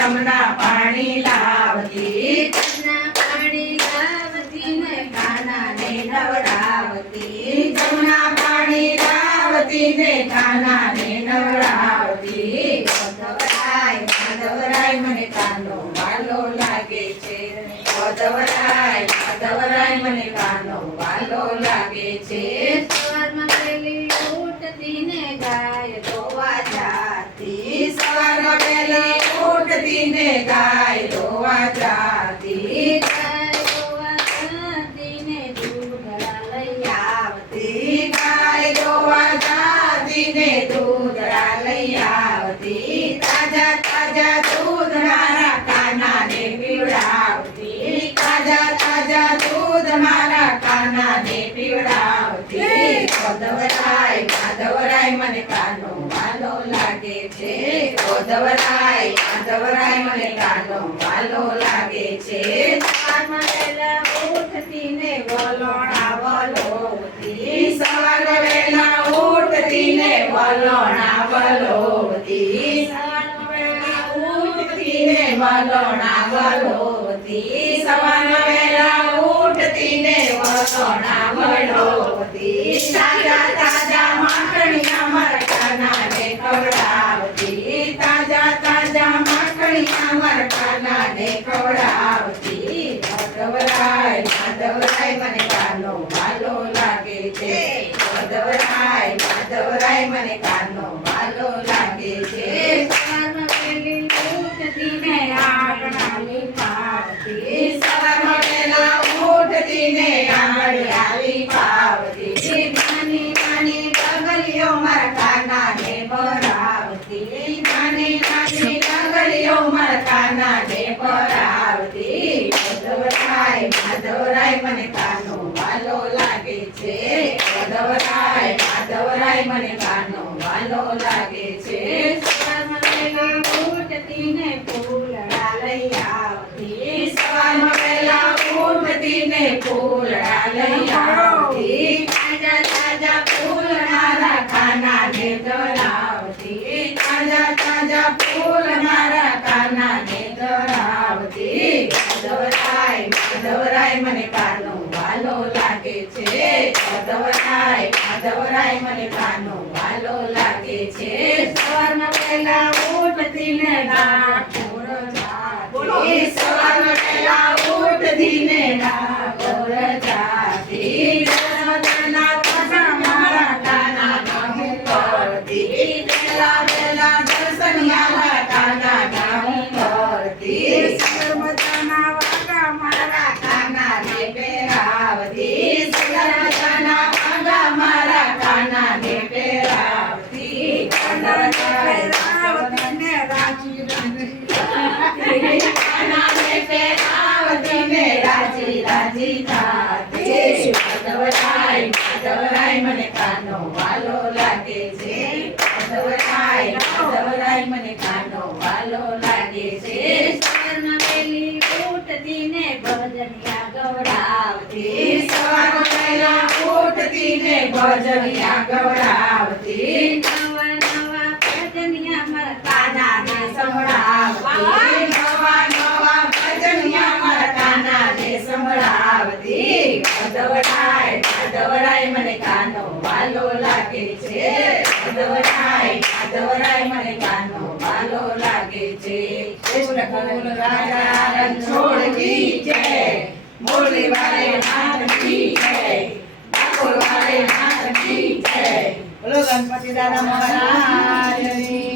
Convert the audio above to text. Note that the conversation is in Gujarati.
જમના પાણી લાવતી જમના પાણી લાવતી ને કાનાને નવડાવતી જમના પાણી લાવતી ને કાનાને નવડાવતી માધવરાય મને કાનો વાલો લાગે છે માધવરાય મને કાનો વાલો લાગે છે સવારમાં વહેલી ઉઠતી ને ગાય ધોવા જાતી સવારમાં વહેલી ઉઠતી ને ગાય ધોવા જાતી ગાય ધોવા જાતી ને દૂધડા લઈ આવતી ગાય ધોવા જાતી ને દૂધડા લઈ આવતી તાજા તાજા દૂધ મારા કાનાને પીવડાવતી તાજા તાજા દૂધ મારા કાનાને પીવડાવતી માધવરાય મને કાનો વાલો લાગે છે માધવરાય મને કાનો વાલો લાગે છે સવારમાં વહેલા ઉઠતી ને વલોણા વલોવતી સવારે વહેલા ઉઠતી ને વલોણા વલોવતી સવારમાં વહેલા ઉઠતી ને વલોણા વલોવતી સવારે વહેલા ઉઠતી ને વલોણા વલોવતી તાજા તાજા માખણિયા મારા કાનાને ખવડાવતી તાજા તાજા માખણિયા મારા કાનાને ખવડાવતી માધવરાય મને કાનો વાલો લાગે છે માધવરાય મને કાનો વાલો લાગે છે સવારમાં વહેલી ઉઠતી ને આંગણા લીપાવતી સવારમાં વહેલા ઉઠતી ને આંગળીયા લીપાવતી નાની નાની ડગલીઓ મારા કાનાને ભરાવતી નાની નાની ડગલીઓ મારા કાનાને ભરાવતી માધવરાય મને કાનો વાલો લાગે છે માધવરાય મને કાનો વાલો લાગે છે સવારમાં વહેલી ઉઠતી ને ફૂલડા લઈ આવતી સવારમાં વહેલા ઉઠતી ને ફૂલડા લઈ આવતી તાજા તાજા ફૂલ મારા કાનાને ધરાવતી તાજા તાજા ફૂલ મારા કાનાને ધરાવતી માધવરાય મને કાનો વાલો લાગે છે માધવરાય મને કાનો વાલો લાગે છે સવારમાં વહેલા ઉઠતી ને ડાકોર જાતી સવારમાં વહેલા ઉઠતી ને ડાકોર જાતી જન્મદિનના પાછળ મારા કાનાના હું કરતી વહેલા દર્શન મારા કાનાના હું કરતી સગર્મતાના વાગા મારા કાનાને પહેરાવતી સગર્મતાના વાગા મારા કાનાને પહેરાવતી પહેરાવતી ને રાજી કાનાને પહેરાવતી ને રાજી રાજી થાતી માધવરાય મને કાનો વાલો લાગે છે માધવરાય મને કાનો વાલો લાગે છે સવારમાં વહેલી ઉઠતી ને ભજનિયા ગવડાવતી સવારમાં વહેલા ઉઠતી ને ભજનિયા ગવડાવતી નવા નવા ભજનિયા મારા કાનાને સંભળાવતી નવા નવા ભજનિયા મારા કાનાને સંભળાવતી માધવરાય મને કાનો વાલો લાગે છે માધવરાય મને કાનો વાલો લાગે છે કૃષ્ણ રાજા રણછોડ કી જય મુરલી વાલે નાથ કી જય ઠાકોર વાલે નાથ કી જય બોલો ગણપતિ દાદા મહારાજની